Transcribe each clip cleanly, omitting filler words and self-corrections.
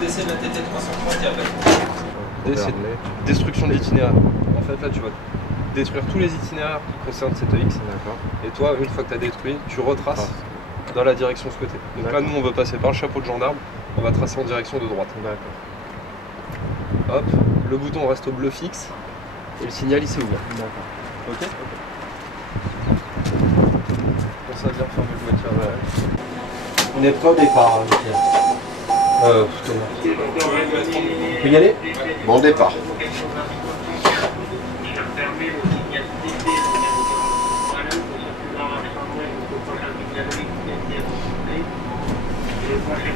décès de la TT303 qui appelle. C'est destruction de l'itinéraire. En fait, là, tu vas détruire tous les itinéraires qui concernent cette EX. D'accord. Et toi, une fois que tu as détruit, tu retraces dans la direction souhaitée. Donc là, nous, on veut passer par le chapeau de gendarme. On va tracer en direction de droite. D'accord. Hop, le bouton reste au bleu fixe et le signal, il s'est ouvert. D'accord. Ok. Pour ça, bien fermer le moteur. On est prêt au départ, Pierre. On peut y aller? Bon départ.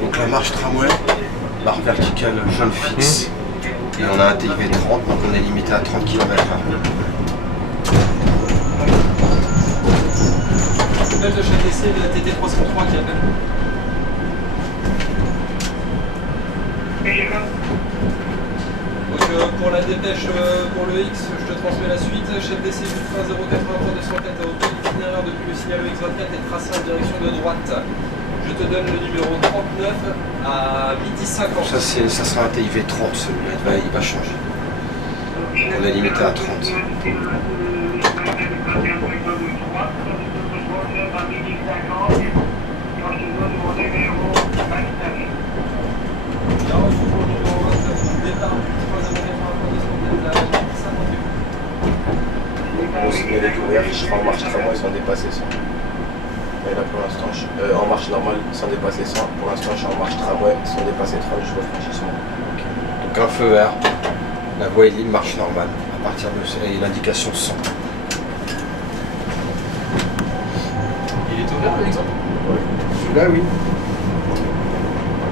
Donc la marche tramway, barre verticale jaune fixe. Et on a un TIV 30, donc on est limité à 30 km/h. Appel de chaque de la TT303 qui appelle. Donc pour la dépêche pour le X, je te transmets la suite. Chef d'essai du train 083 204 à hauteur, l'itinéraire depuis le signal EX24 est tracé en direction de droite. Je te donne le numéro 39 à 12h50. Ça sera un TIV 30 celui-là, il va changer. On est limité à 30. Le signal est ouvert, je serai en marche tramway sans dépasser 100. Et là pour l'instant, en marche normale sans dépasser 100. Pour l'instant, je suis en marche tramway sans dépasser 30, je vois franchissement. Donc un feu vert, la voie est libre, marche normale. À partir de l'indication 100. Il est ouvert l'exemple? Oui. Celui-là, oui.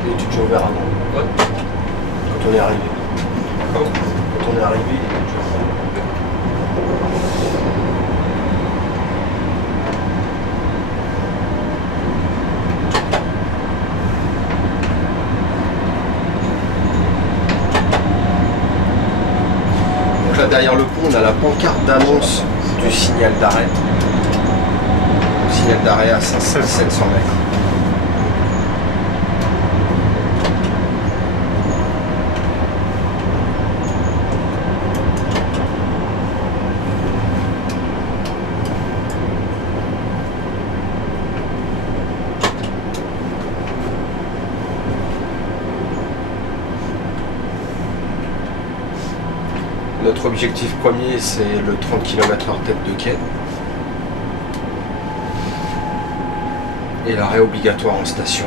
Il était déjà ouvert avant. Ouais. Quand on est arrivé. Quand on est arrivé, il était déjà ouvert. Donc là, derrière le pont, on a la pancarte d'annonce du signal d'arrêt. Signal d'arrêt à 700 mètres. Notre objectif premier, c'est le 30 km/h tête de quai. Et l'arrêt obligatoire en station.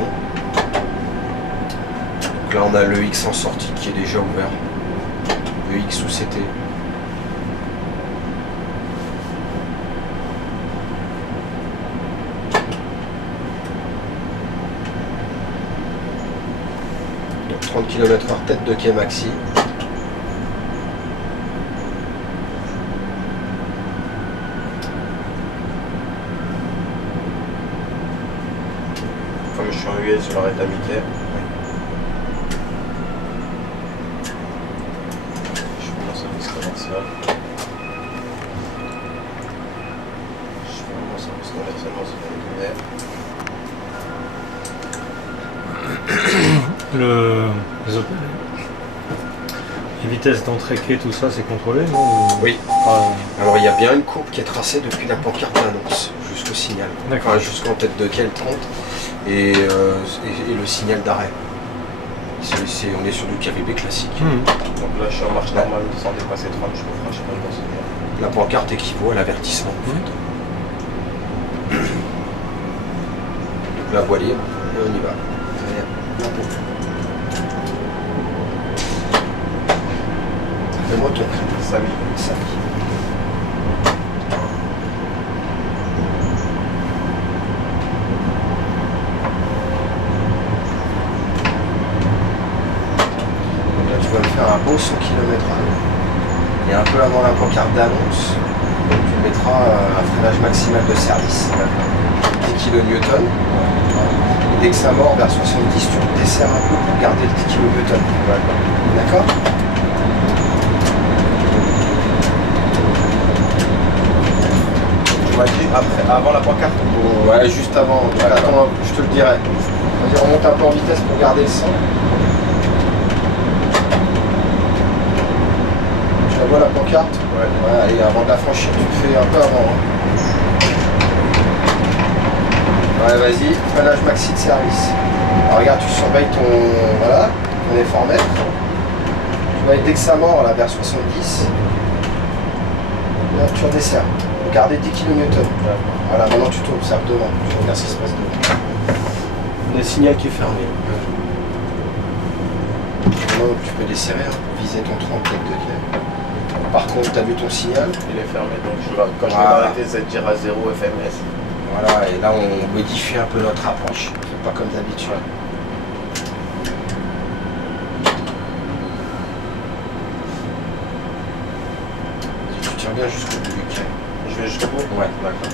Donc là, on a le X en sortie qui est déjà ouvert. Le X ou CT. Donc 30 km/h tête de quai maxi. Comme je suis en UE sur l'arrêt de la Miquet. Je suis mon service commercial. Je suis mon service commercial dans les vitesses d'entrée quai, tout ça, c'est contrôlé, non? Oui. Alors il y a bien une courbe qui est tracée depuis la pancarte d'annonce jusqu'au signal. D'accord. Enfin, jusqu'en tête de quai, le 30. Et le signal d'arrêt. On est sur du KVB classique. Donc là, je suis en marche normale sans dépasser 30, je peux franchir dans ce signal. La pancarte équivaut à l'avertissement. Donc la voie libre, et on y va. Fais-moi ton prénom. Samy. Tu vas me faire un bon 100 km/h. Et un peu avant la pancarte d'annonce, tu mettras un freinage maximal de service, 10 kN. Et dès que ça mord vers 70, tu te desserres un peu pour garder le 10 kN. D'accord? Tu m'as dit avant la pancarte? Ouais, juste avant. Attends, je te le dirai. On remonte un peu en vitesse pour garder le 100. vois la pancarte? Ouais. Allez, avant de la franchir, tu le fais un peu avant. Hein. Ouais, vas-y, freinage maxi de service. Alors regarde, tu surveilles ton effort mètre. Tu vas être examant là vers 70. Là, tu redescends. Regardez 10 kN. Voilà, maintenant tu t'observes devant. Tu regardes ce qui se passe devant. Le signal qui est fermé. Maintenant, tu peux desserrer, hein, viser ton 30 de. Par contre, tu as vu ton signal? Il est fermé, donc quand je vais m'arrêter, ça te dira 0 FMS. Voilà, et là on modifie un peu notre approche. Pas comme d'habitude. Tu tires bien jusqu'au bout du quai. Je vais jusqu'au bout? Ouais. D'accord.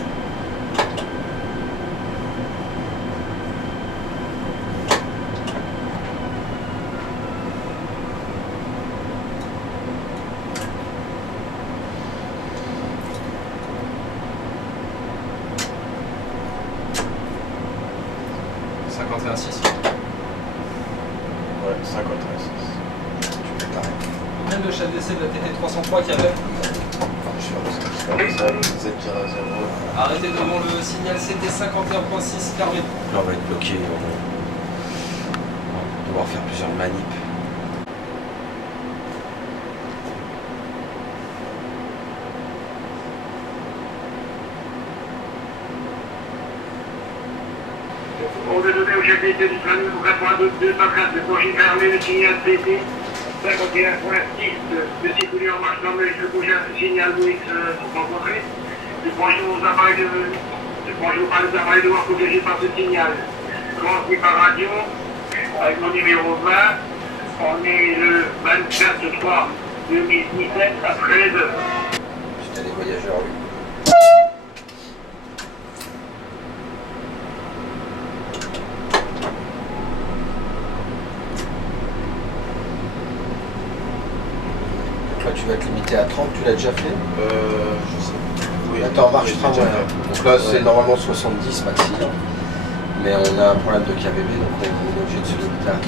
Ouais, 56. Tu peux t'arrêter. Même le chef d'essai de la TT303 qui avait. Comme ça, Z dira 0. Arrêtez devant le signal CT51.6 fermé. Là on va être bloqué, on va devoir faire plusieurs manips. On veut donner au chef d'essai du plan numéro 82-215 de Courgine fermé le signal PT 51.6 de circuler en marche normale avec le prochain signal OX rencontré. Bonjour aux appareils aux appareils de voir protégés par ce signal. Transmis par radio avec mon numéro 20. On est le 24/3/2017 à 13h. J'étais des voyageurs, oui. Là, tu vas te limiter à 30, tu l'as déjà fait? Je sais. Oui. Attends, marche tramway. déjà Hein. fait. Donc là, c'est Ouais. normalement 70 maxi. Mais on a un problème de KBB, donc on est obligé de se limiter à 30.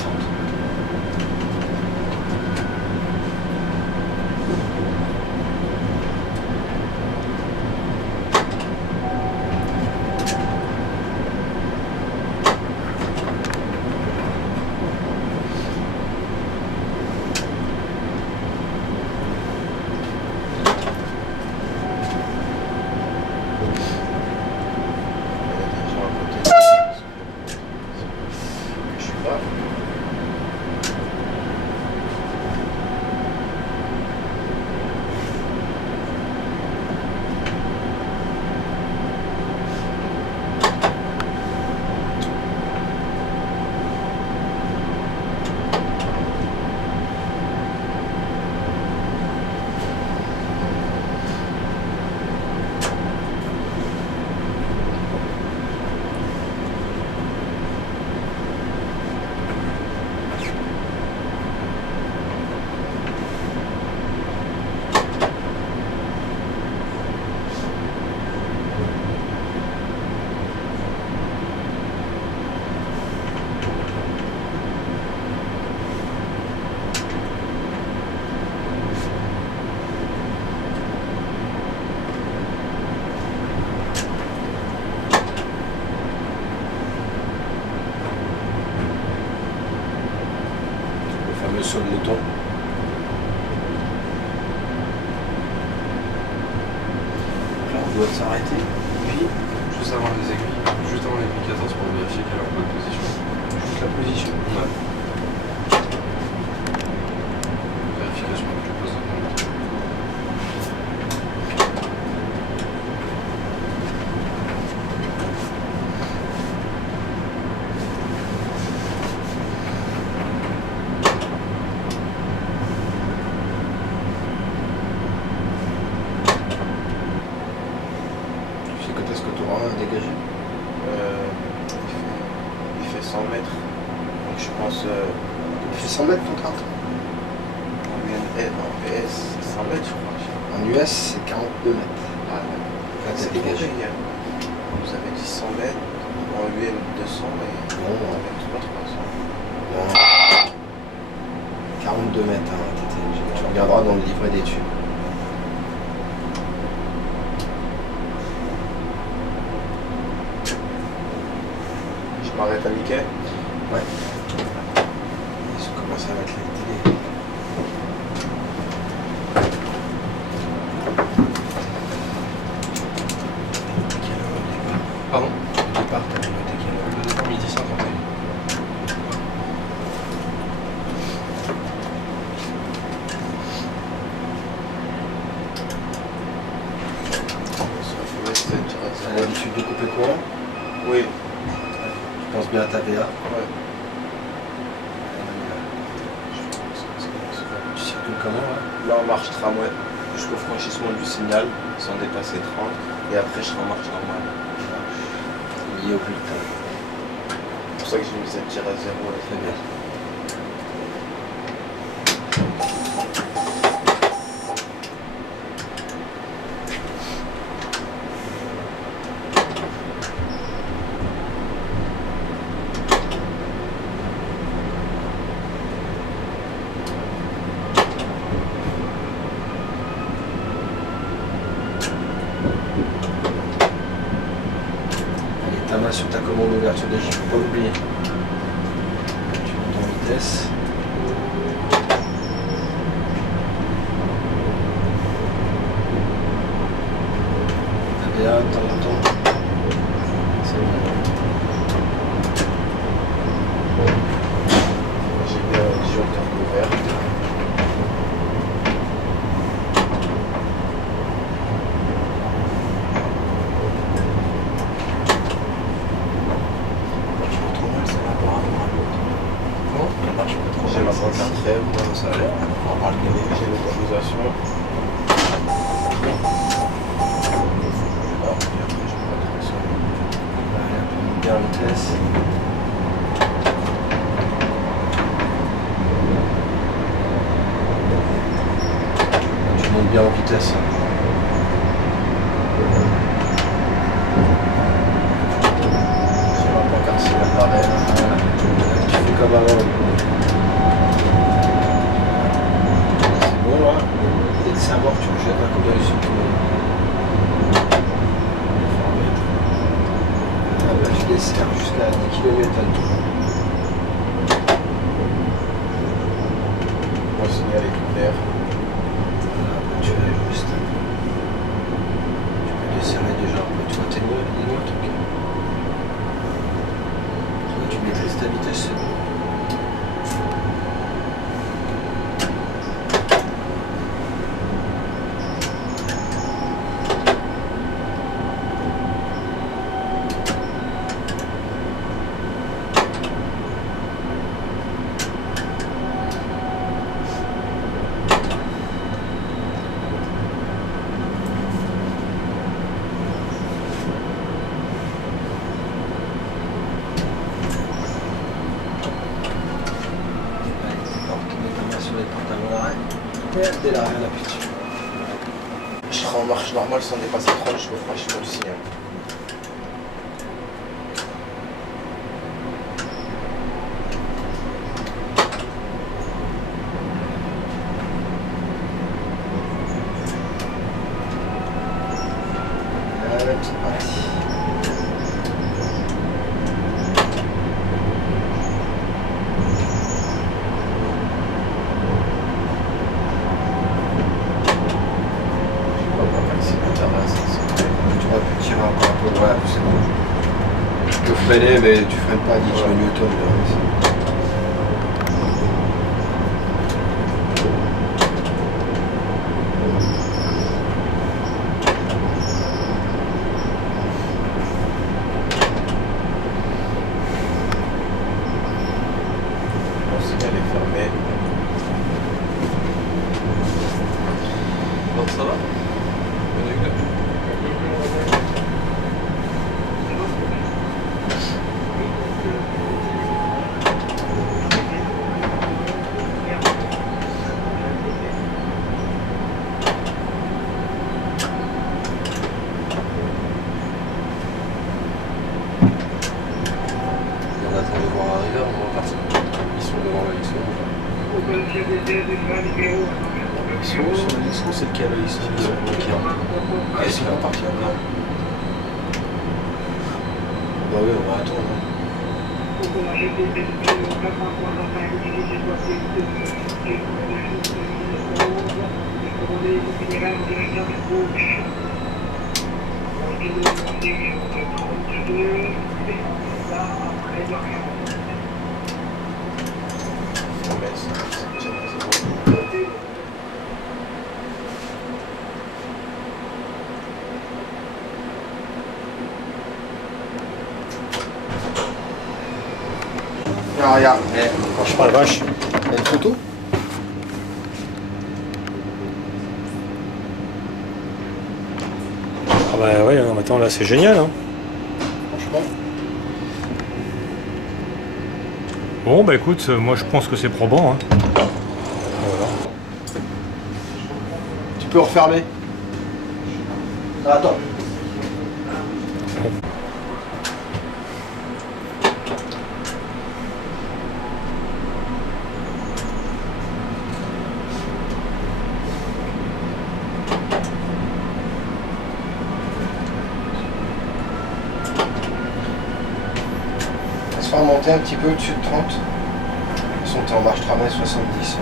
Je suis pas. Le fameux saut de mouton. Là, on doit s'arrêter. Puis, Juste avant les aiguilles, juste avant l'aiguille 14 pour vérifier quelle est la bonne position. juste la position. Ouais. Vérification avec le poste de conduite. Tu sais quand est-ce que tu auras un dégagé? Il fait 100 mètres. Donc je pense Il fait 100 mètres ton train. en PS, c'est 100 mètres, je crois. En US, c'est 42 mètres. Ah, ouais. Là, C'est t'es dégagé. trompé hier. Vous avez dit 100 mètres, en UM 200 et Non, en M3 300. Non. 42 mètres, hein, tu regarderas dans le livret d'études. Je m'arrête à Mickey. Ouais. Je commence à mettre les télé. Pardon? Au départ, t'avais noté quelle heure? Le départ midi 51. T'as l'habitude de couper courant? Oui. Tu penses bien à ta VA? Ouais. Tu circules comment là? Là en marche tramway jusqu'au franchissement du signal sans dépasser 30 et après je serai en marche normale. Lié au bulletin. C'est pour ça que j'ai mis cette tire à 0 là. Très bien. Ta main sur ta commande d'ouverture des chiffres, faut pas l'oublier. Tu montes en vitesse. Ta VA, de temps en temps. C'est bon. J'ai mis un disjoncteur ouvert. J'ai ma pancarte rêve, ça a l'air. J'ai l'autorisation. Alors, et après je prends la traction. Allez, on monte bien en vitesse. Tu montes bien en vitesse. J'ai ma pancarte signal d'arrêt. Tu fais comme avant. C'est bon là. Dès que ça mort, tu le jettes un coup d'œil sur tout. Ah bah, je desserre jusqu'à 10 km à tout. Mon signal est ouvert. Voilà, bah, tu l'ajustes. Tu peux desserrer déjà un peu. Tu vois, t'es mieux, il est mieux le truc. Tu vois, tu maîtrises ta vitesse, c'est bon. Sur les portes avant l'arrêt. Et dès l'arrêt, on appuie dessus. Je serai en marche normale sans dépasser 30 jusqu'au franchissement du signal. Allez, c'est parti. Tu aurais pu tirer encore un peu, ouais, c'est bon. Tu peux freiner, mais tu freines pas à 10 kN de Mon signal est fermé. Donc ça va? On a eu deux. On attend de voir arriver, on va partir. Ils sont devant la X1. c'est lequel ici? Ah, ici, on va partir là. Bah oui, on va attendre. Ah, regarde, Oh la vache. il y a une photo. Ah bah ouais, non, mais attends, là c'est génial. Hein. Franchement. Bon bah écoute, moi je pense que c'est probant. Hein. Voilà. Tu peux refermer. Ah, attends. Laisse faire monter un petit peu au-dessus de 30. De toute façon, t'es en marche tramway 70. Juste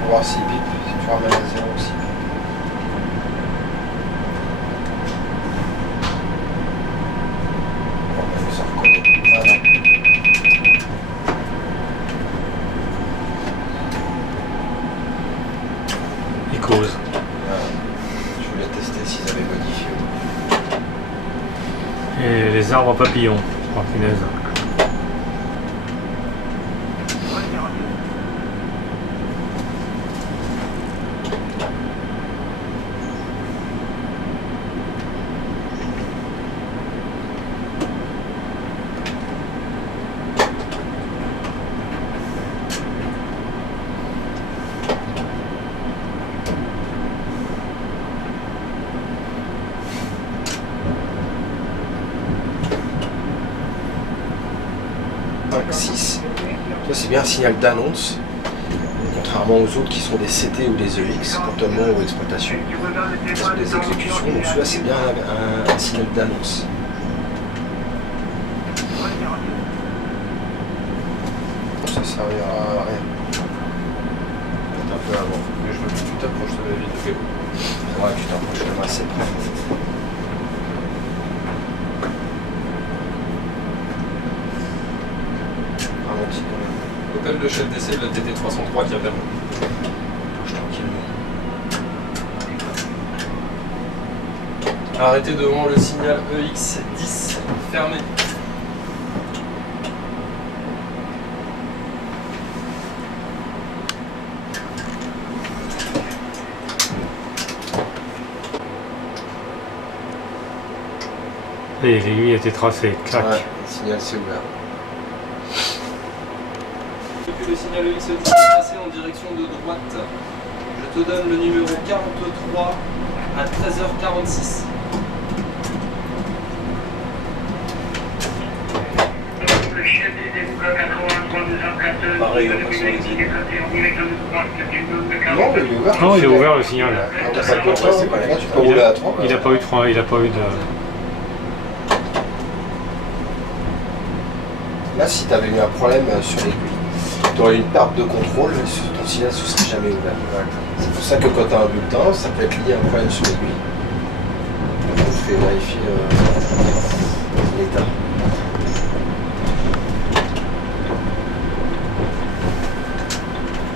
pour voir s'il bip, si tu ramènes à 0 aussi. Ça reconnaît. Voilà. Il cause. Je voulais tester s'ils avaient modifié. Et les arbres papillons. Oh punaise. Ça, c'est bien un signal d'annonce, contrairement aux autres qui sont des CT ou des EX, cantonnement ou exploitation, qui sont des exécutions. Donc celui-là, c'est bien un signal d'annonce. Ça servira à rien. Un peu avant. Mais je veux que tu t'approches de la vidéo. Ouais, tu t'approches quand même assez près. Ralentis quand même. Appelle le chef d'essai de la TT303 qui a permis. Bouge tranquillement. Arrêtez devant le signal EX10 fermé. Et l'aiguille a été tracée. Clac. Ouais, le signal s'est ouvert. Depuis le signal EX10 est passé en direction de droite. Je te donne le numéro 43 à 13h46. Le chef des débouts 83 204. Pareil, on passe sur les îles. Non, il est ouvert. Non, il a ouvert le signal. Ah, t'as pas le contrôle, c'est pas là, tu peux rouler à 30. Il a pas eu de frein, il a pas eu de. Là, si tu avais eu un problème sur l'aiguille, tu aurais eu une perte de contrôle, et ton signal ne serait jamais ouvert. C'est pour ça que quand tu as un bulletin, ça peut être lié à un problème sur l'aiguille. Donc, on te fait vérifier l'état.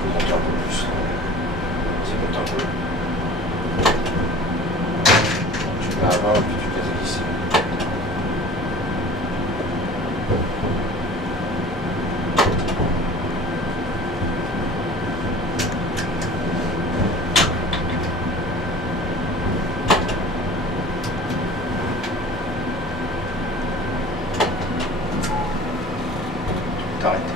On monte un peu plus. Ça monte un peu. Tu mets à 20, puis tu les glisses. T'arrêtes.